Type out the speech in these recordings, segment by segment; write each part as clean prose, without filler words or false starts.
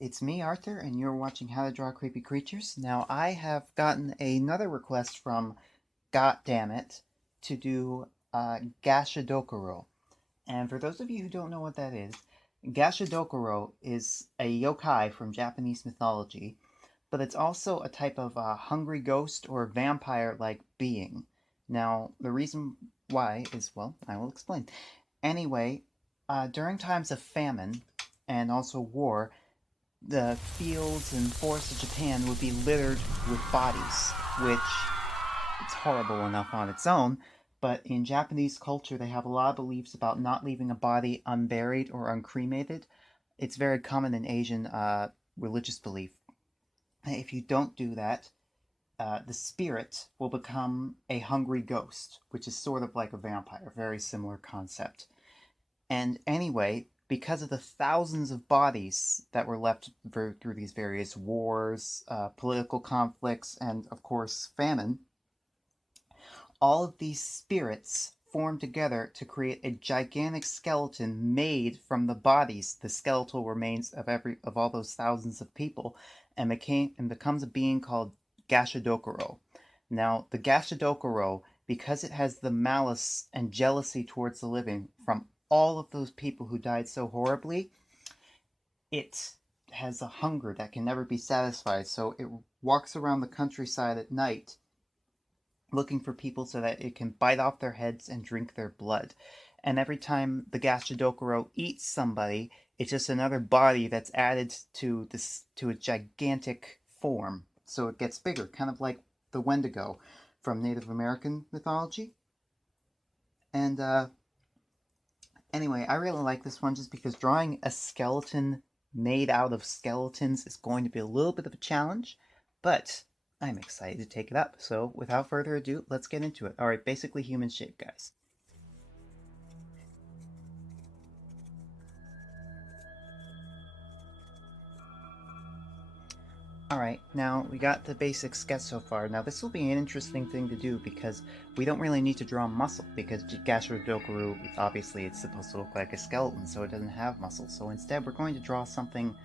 It's me, Arthur, and you're watching How to Draw Creepy Creatures. Now, I have gotten another request from Goddammit to do Gashadokuru. And for those of you who don't know what that is, Gashadokuru is a yokai from Japanese mythology, but it's also a type of hungry ghost or vampire-like being. Now, the reason why is, well, I will explain. Anyway, during times of famine and also war, the fields and forests of Japan would be littered with bodies, which it's horrible enough on its own, but in Japanese culture they have a lot of beliefs about not leaving a body unburied or uncremated. It's very common in Asian religious belief. If you don't do that, the spirit will become a hungry ghost, which is sort of like a vampire, very similar concept. And anyway, because of the thousands of bodies that were left through these various wars, political conflicts, and of course famine, all of these spirits formed together to create a gigantic skeleton made from the bodies, the skeletal remains of all those thousands of people, and becomes a being called Gashadokuru. Now, the Gashadokuru, because it has the malice and jealousy towards the living from all of those people who died so horribly, it has a hunger that can never be satisfied. So it walks around the countryside at night looking for people so that it can bite off their heads and drink their blood. And every time the Gashadokuro eats somebody, it's just another body that's added to a gigantic form. So it gets bigger, kind of like the Wendigo from Native American mythology. And anyway, I really like this one just because drawing a skeleton made out of skeletons is going to be a little bit of a challenge, but I'm excited to take it up. So without further ado, let's get into it. Alright, basically human shape, guys. Alright, now we got the basic sketch so far. Now this will be an interesting thing to do because we don't really need to draw muscle because Gashadokuru, obviously it's supposed to look like a skeleton, so it doesn't have muscle. So instead we're going to draw something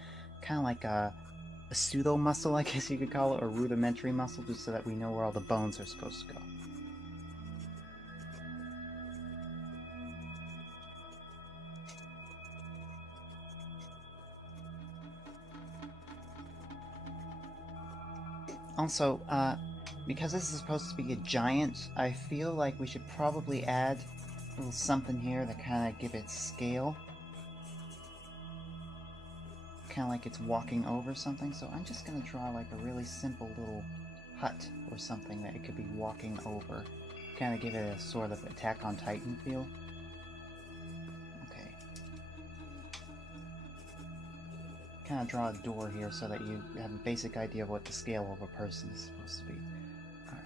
kind of like a pseudo muscle, I guess you could call it, or rudimentary muscle, just so that we know where all the bones are supposed to go. Also, because this is supposed to be a giant, I feel like we should probably add a little something here that kind of give it scale. Kind of like it's walking over something, so I'm just going to draw like a really simple little hut or something that it could be walking over. Kind of give it a sort of Attack on Titan feel. Okay. Kind of draw a door here so that you have a basic idea of what the scale of a person is supposed to be. Alright.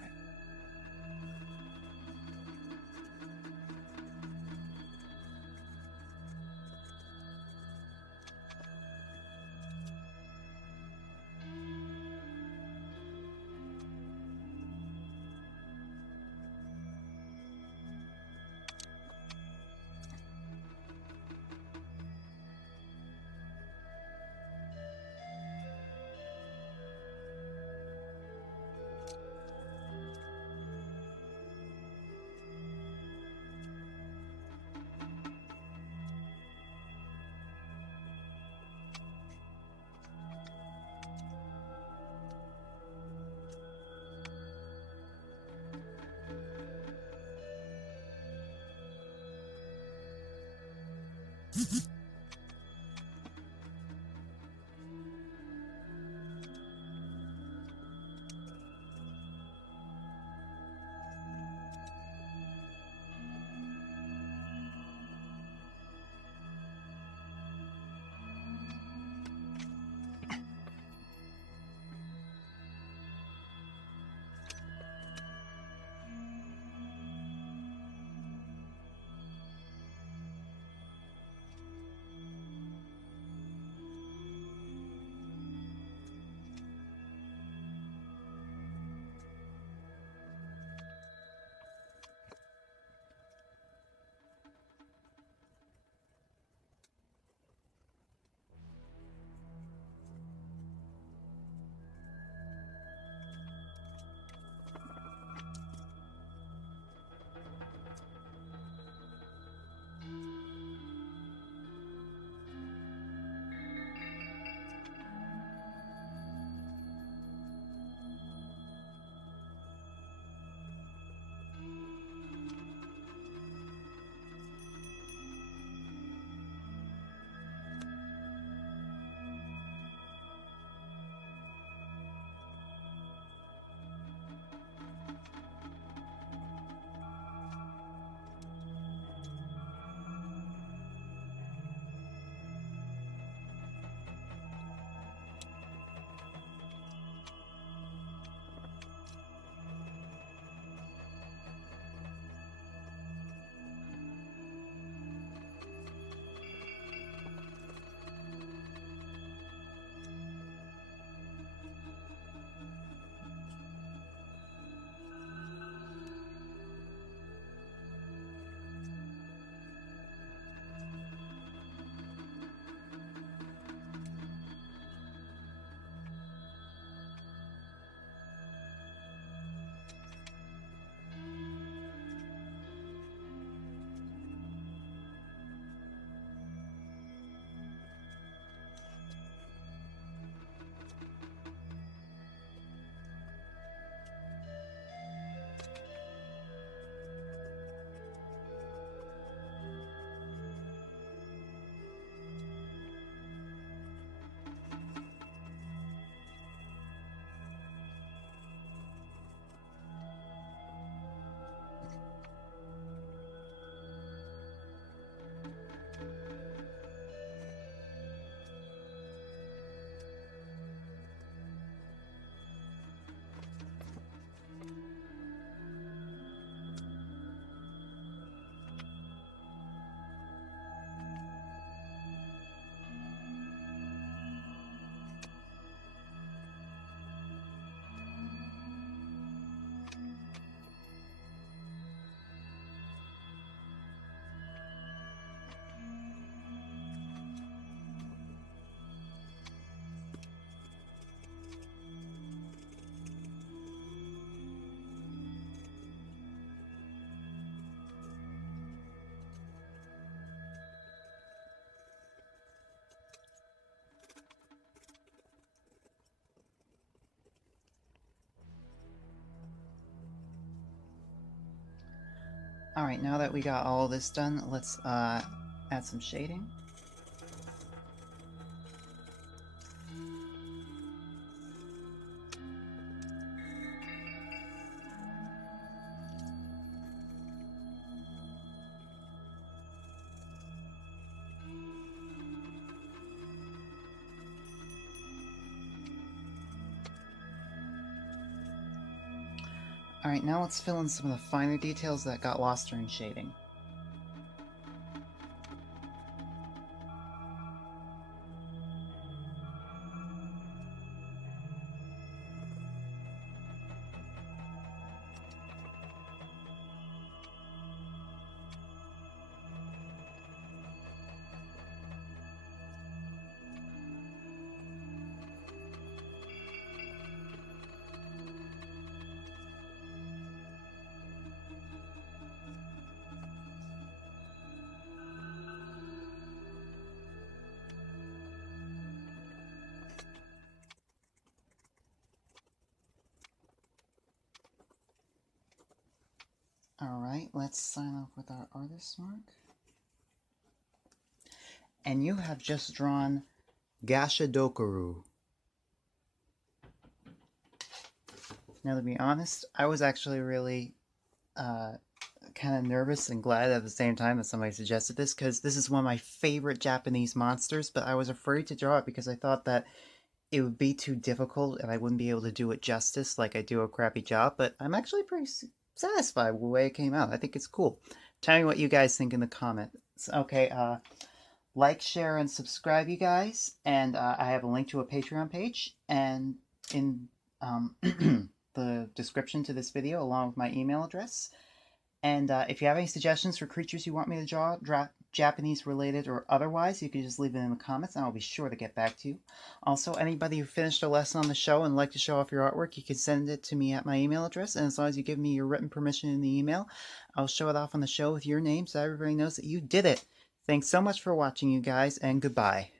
Alright, now that we got all this done, let's add some shading. Alright, now let's fill in some of the finer details that got lost during shading. Alright, let's sign off with our artist mark. And you have just drawn Gashadokuru. Now, to be honest, I was actually really kind of nervous and glad at the same time that somebody suggested this, because this is one of my favorite Japanese monsters, but I was afraid to draw it because I thought that it would be too difficult and I wouldn't be able to do it justice like I do a crappy job, but I'm actually pretty satisfied with the way it came out. I think it's cool. Tell me what you guys think in the comments. Okay, like, share, and subscribe, you guys, and I have a link to a Patreon page, and in the description to this video, along with my email address. And if you have any suggestions for creatures you want me to draw, Japanese related or otherwise, you can just leave it in the comments and I'll be sure to get back to you. Also, anybody who finished a lesson on the show and like to show off your artwork, you can send it to me at my email address, and as long as you give me your written permission in the email, I'll show it off on the show with your name so everybody knows that you did it. Thanks so much for watching, you guys, and goodbye.